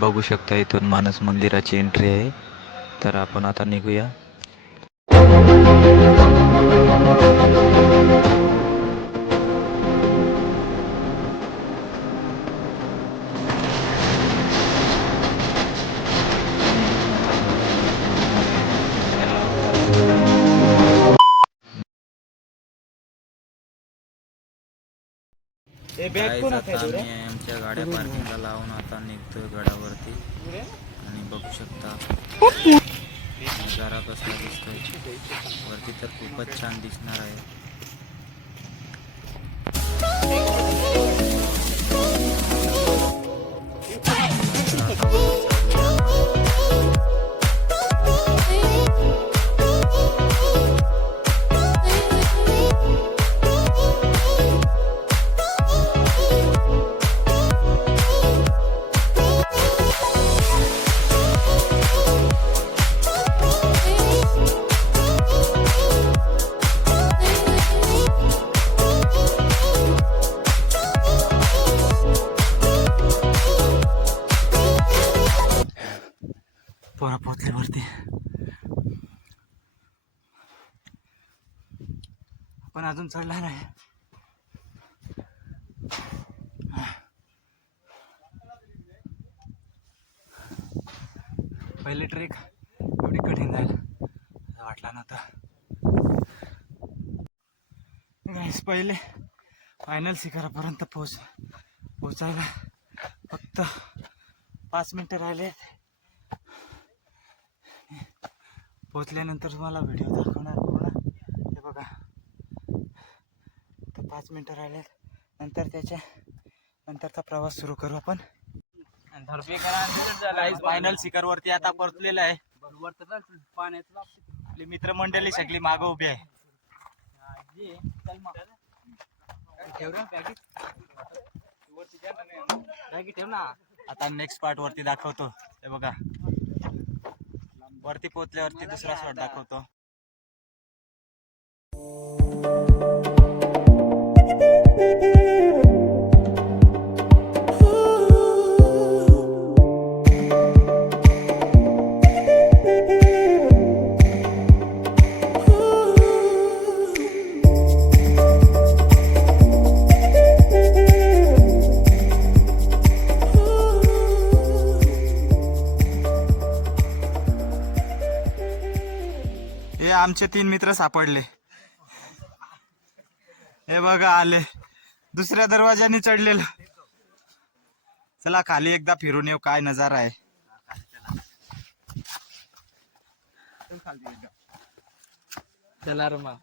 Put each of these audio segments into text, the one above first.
बघू शकता इथून मानस मंदिराची एंट्री आहे. तर आपण आता निघूया. आमच्या गाड्या पार्किंगला लावून आता निघतोय गडावरती. आणि बघू शकता नजारा कसला दिसतोय. वरती तर खूपच छान दिसणार आहे. अजून चढला नाही पहिले ट्रेक एवढी कठीण जाईल असं वाटला नव्हतं. Guys, पहिले फायनल शिखरापर्यंत पोच पोचायला फक्त पाच मिनटं राहिले. पोचल्यानंतर तुम्हाला व्हिडिओ दाखवणार पूर्ण हे बघा. पाच मिनटं राहिलेत. नंतर त्याच्या नंतरचा प्रवास सुरू करू आपण. फायनल शिखरवरती आता परतलेलं आहे. आपली मित्रमंडळी सगळी मागं उभी आहे. आता नेक्स्ट पार्ट वरती दाखवतो. हे बघा. वरती पोचल्यावरती दुसरा शॉट दाखवतो. आमचे तीन मित्र सापडले. हे बघा आले. दुसऱ्या दरवाजाने चढलेलं. चला खाली एकदा फिरून येऊ काय नजारा आहे. चला रे मग.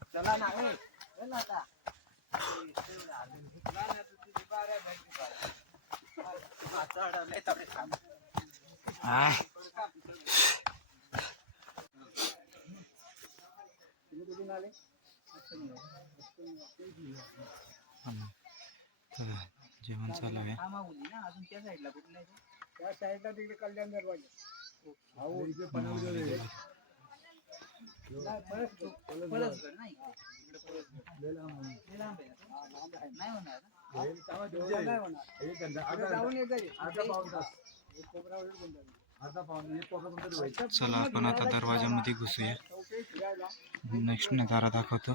आय. चला, जेवण चालू आहे. चला आपण आता दरवाजामध्ये घुसूया. नेक्स्ट नजारा दाखवतो.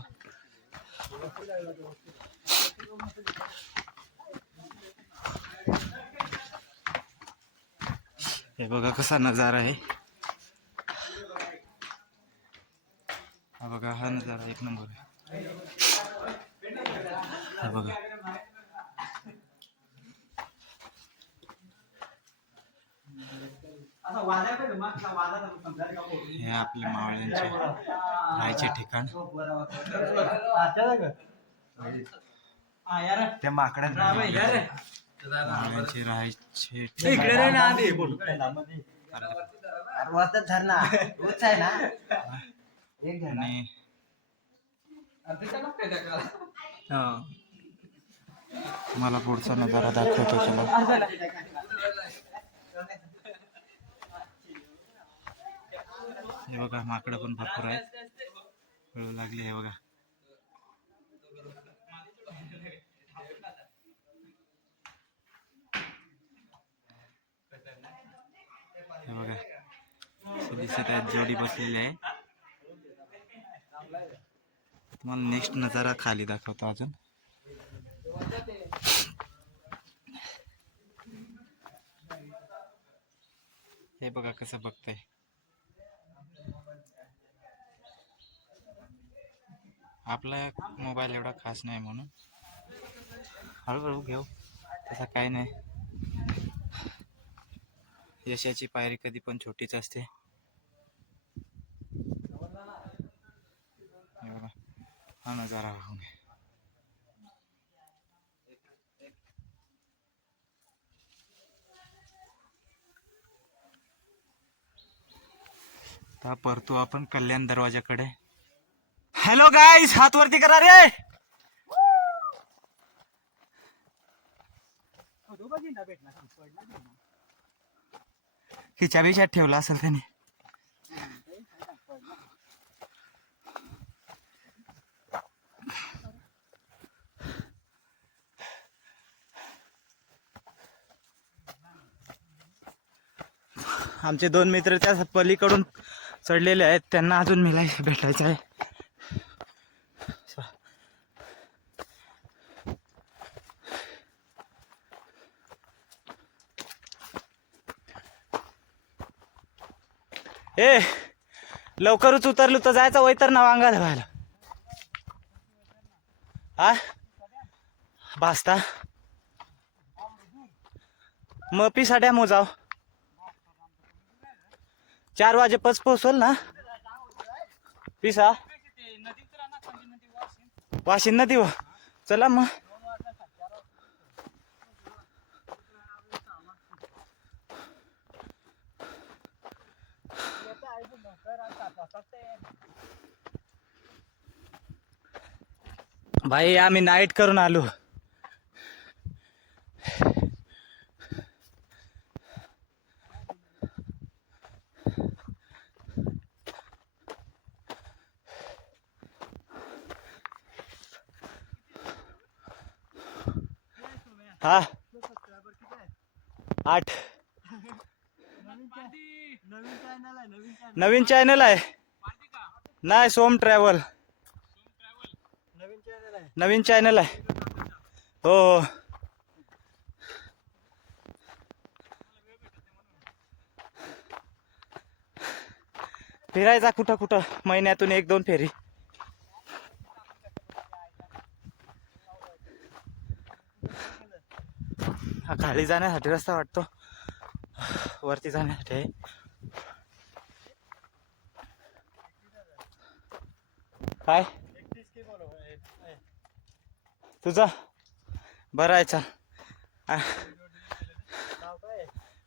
हे बघा कसा नजारा आहे. हा बघा हा नजारा एक नंबर आहे. हा बघा. हे आपले मावळ्यांचे राहायचे ठिकाण. त्या माकड्या मावळ्यांचे राहायचे. ठिकाण धरणा तोच आहे ना एक धरणा तुम्हाला पुढचा नजारा दाखवतो चला हे बघा माकडं पण भरपूर आहेत. लागली हे बघा. हे बघा. असे दिसत आहेत जोडी बसलेली आहे. तुम्हाला नेक्स्ट नजारा खाली दाखवतो अजून. हे बघा कसं बघतंय. आपला मोबाईल एवढा खास नाही म्हणून. हळूहळू घेऊ. तसा काही नाही. यशाची पायरी कधी पण छोटीच असते. हा नजारा आता परतो आपण कल्याण दरवाजाकडे हॅलो गाईज हात वरती करा रे! हिच्या बिच्यात ठेवला असेल त्याने. आमचे दोन मित्र त्या पलीकडून चढलेले आहेत. त्यांना अजून मिलाय भेटायचं आहे. ए लवकरच उतरलो तर जायचं वय तर ना वांगा व्हायला आ? भासता. मग पिसाड्या मोजाव. चार वाजे पच पोहोचल ना? पिसा वाशिन नदी व. चला मग. भाई आम्ही नाईट करून आलो. हा. आठ. नवीन चॅनल आहे. नाही सोम ट्रॅव्हल नवीन चॅनल आहे. हो हो. फिरायचा कुठं कुठं? महिन्यातून एक दोन फेरी. हा खाली जाण्यासाठी रस्ता वाटतो. वरती जाण्यासाठी. काय? तुझा? बरं आहे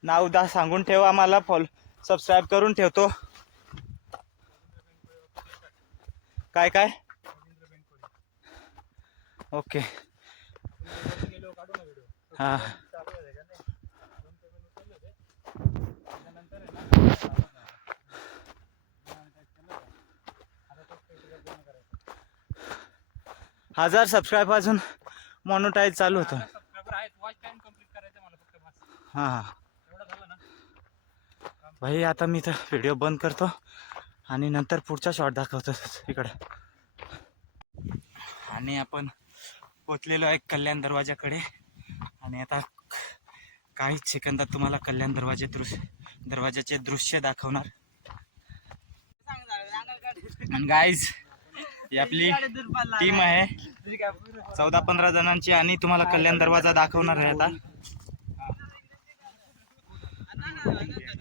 नाव दा सांगून ठेव आम्हाला फॉलो सबस्क्राईब करून ठेवतो. काय काय? ओके. हां. हजार सबस्क्राईब अजून मॉनिटाईज चालू होतं. हा. हा भाई आता मी तर व्हिडिओ बंद करतो आणि नंतर पुढचा शॉट दाखवतो इकडे. आणि आपण पोचलेलो आहे कल्याण दरवाजाकडे आणि आता काहीच सेकंदात तुम्हाला कल्याण दरवाजे दृश्य दरवाजाचे दृश्य दाखवणार. आणि गाईज ही आपली टीम आहे. चौदा पंधरा जणांची आणि तुम्हाला कल्याण दरवाजा दाखवणार आहे आता.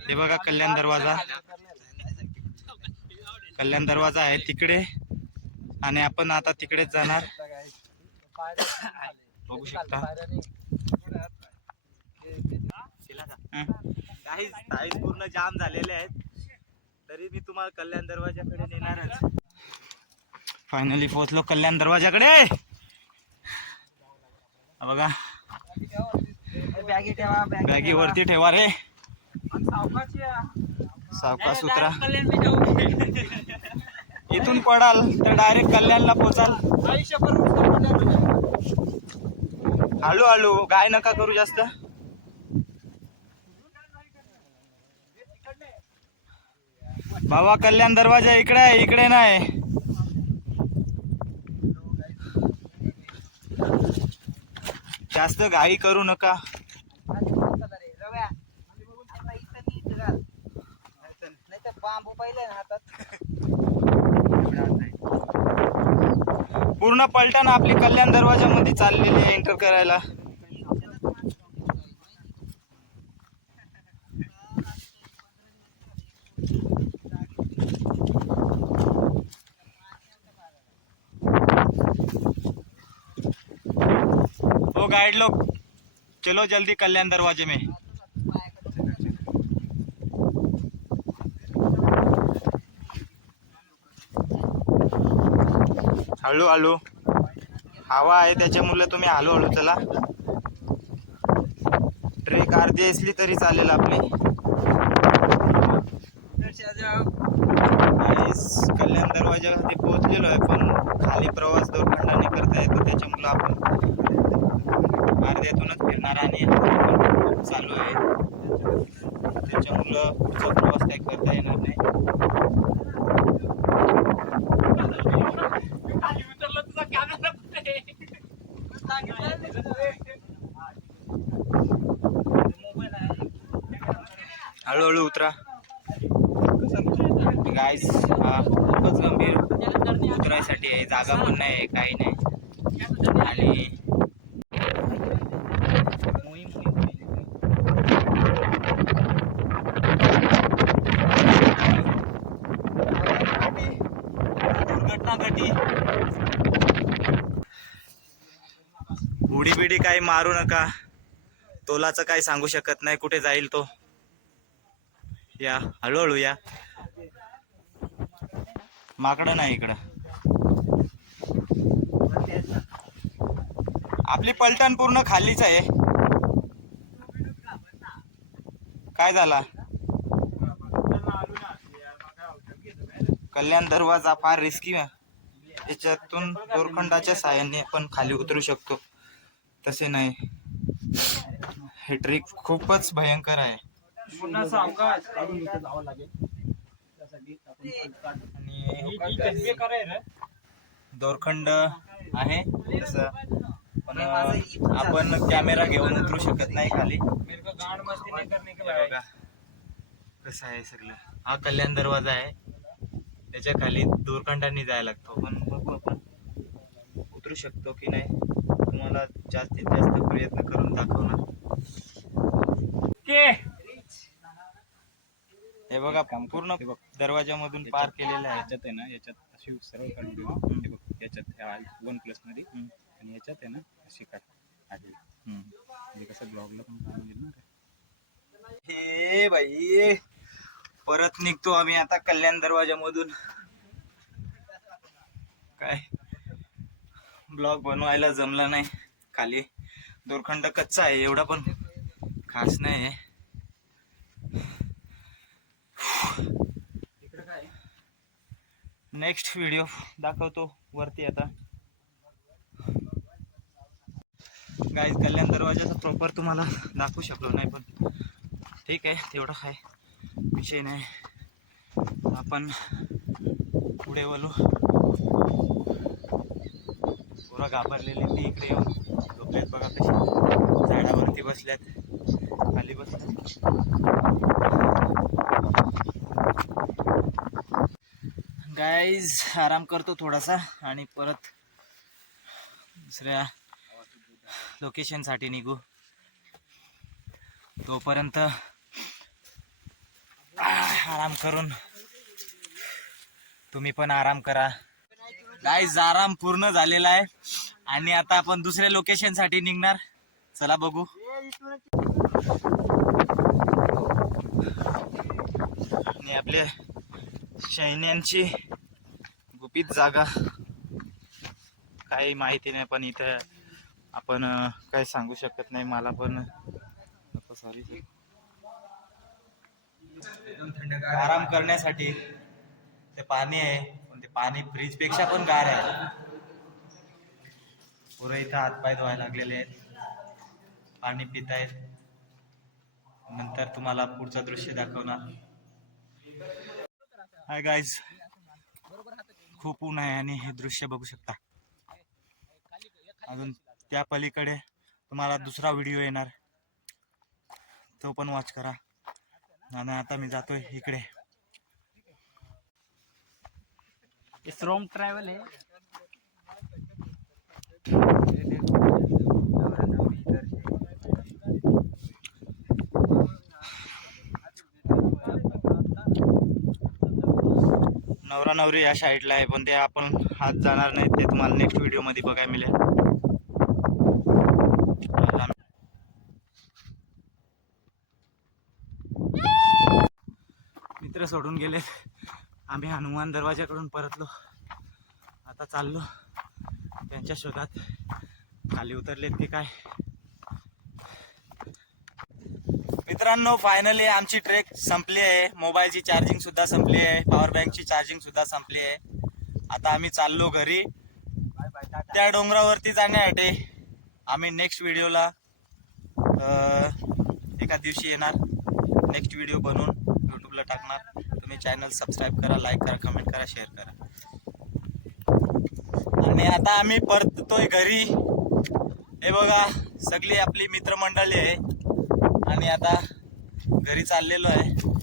हे बघा कल्याण दरवाजा. कल्याण दरवाजा आहे तिकडे. आणि आपण आता तिकडेच जाणार. बघू शकता. काही काही पूर्ण जाम झालेले आहेत. तरी मी तुम्हाला कल्याण दरवाजाकडे नेणारच. फायनली पोहोचलो कल्याण दरवाजाकडे. बघा. बॅगी ठेवा बॅगी वरती ठेवा रे. सावकाश उतरा. इथून पडाल तर डायरेक्ट कल्याणला पोचाल हळू हळू गाय नका करू जास्त. बाबा कल्याण दरवाजा इकडे आहे इकडे नाही. जास्त घाई करू नका. बांबू पाहिले हातात पूर्ण पलटण आपली कल्याण दरवाजामध्ये चाललेली आहे एंटर करायला. गाइड लोग। चलो जल्दी कल्याण दरवाजे में। हळू हळू। हवा आहे त्याच्यामुळे तुम्ही हळूहळू चला. ट्रेक अर्धी असली तरी चालेल आपली. कल्याण दरवाजामध्ये पोहोचलेलो आहे पण खाली प्रवास दोरखंडाने करता येतो त्याच्यामुळं आपण अर्ध्यातूनच फिरणार आणि खूप चालू आहे. त्याच्यामुळं पुढचा प्रवास काय करता येणार नाही. हळूहळू उतरा. गायस हा खूपच गंभीर. उतरायसाठी आहे जागा पण नाही आहे काही नाही. आणि बिडी काही मारू नका. तोलाचं काही सांगू शकत नाही. कुठे जाईल तो? या हळूहळू या. माकडं नाही इकडं. आपली पलटण पूर्ण खालीच आहे. काय झाला? कल्याण दरवाजा फार रिस्की आहे. याच्यातून दोरखंडाच्या साहाय्याने आपण खाली उतरू शकतो. तसे नाही. हे ट्रिक खूपच भयंकर आहे. आणि दोरखंड आहे. तसं पण आपण कॅमेरा घेऊन उतरू शकत नाही खाली. बघा. कसं आहे सगळं. हा कल्याण दरवाजा आहे. त्याच्याखाली दोरखंडांनी जायला लागतो. पण उतरू शकतो की नाही? तुम्हाला जास्तीत जास्त प्रयत्न करून दाखवणार. हे बघा पूर्ण दरवाजामधून पार केलेलं आहे. याच्यात आहे ना याच्यात अशी सरळ काढून देऊ हे बघ याच्यात ह्या वन प्लसमध्ये. आणि याच्यात आहे ना अशी काढ. आधी. हम्म. म्हणजे कसं ब्लॉगला पण काम होईल ना हे बाई परत निघतो आम्ही आता कल्याण दरवाजामधून काय? ब्लॉग बनवायला जमला नाही. खाली. दोरखंड कच्चा आहे एवढा पण खास नाही आहे. नेक्स्ट व्हिडिओ दाखवतो वरती आता. गाईज कल्याण दरवाजाचा प्रॉपर तुम्हाला दाखवू शकलो नाही पण ठीक आहे तेवढं आहे विषय नाही. आपण पुढे बोलू पुरा घाबरलेले ती इकडे येऊन झोपलेत बघा कशी. झाडावरती बसल्यात. खाली बसल्यात. गाईज आराम करतो थोडासा आणि परत दुसऱ्या लोकेशनसाठी निघू. तोपर्यंत आराम करून तुम्ही पण आराम करा. गाईज आराम पूर्ण झालेला आहे. आणि आता आपण दुसऱ्या लोकेशनसाठी निघणार. चला बघू. आणि आपल्या सैन्यांची गुपित जागा. काही माहिती नाही पण इथं आपण काही सांगू शकत नाही. मला पण सॉरी आराम करण्यासाठी ते पाणी आहे. पाणी फ्रीजपेक्षा पण गार आहे. पुरं इथं हातपाय धुवायला लागलेले आहेत. पाणी पित आहेत नंतर तुम्हाला पुढचं दृश्य दाखवणार. हाय गाईज खूप ऊन आहे आणि हे दृश्य बघू शकता. अजून त्या पलीकडे तुम्हाला दुसरा व्हिडिओ येणार. तो पण वॉच करा. आणि आता मी जातोय इकडे. श्रोम ट्रॅव्हल आहे नवरा नवरी या साईडला आहे पण ते आपण हात जाणार नाही ते तुम्हाला नेक्स्ट व्हिडिओमध्ये बघायला मिळेल. मित्र सोडून गेले आम्ही हनुमान दरवाजाकडून परतलो. आता चाललो. त्यांच्या शोधात खाली उतरलेत की काय? मित्रांनो फायनली आमची ट्रेक संपली आहे. मोबाईलची चार्जिंग सुद्धा संपली आहे. पॉवर बँकची चार्जिंग सुद्धा संपली आहे. आता आम्ही चाललो घरी. त्या डोंगरावरती जाण्यासाठी आम्ही नेक्स्ट व्हिडिओला एका दिवशी येणार. नेक्स्ट व्हिडिओ बनवून यूट्यूबला टाकणार. तुम्ही चॅनल सबस्क्राईब करा लाईक करा कमेंट करा शेअर करा. आणि आता आम्ही परततोय घरी. हे बघा सगळी आपली मित्रमंडळी आहे. आणि आता घरी चाललेलो आहे.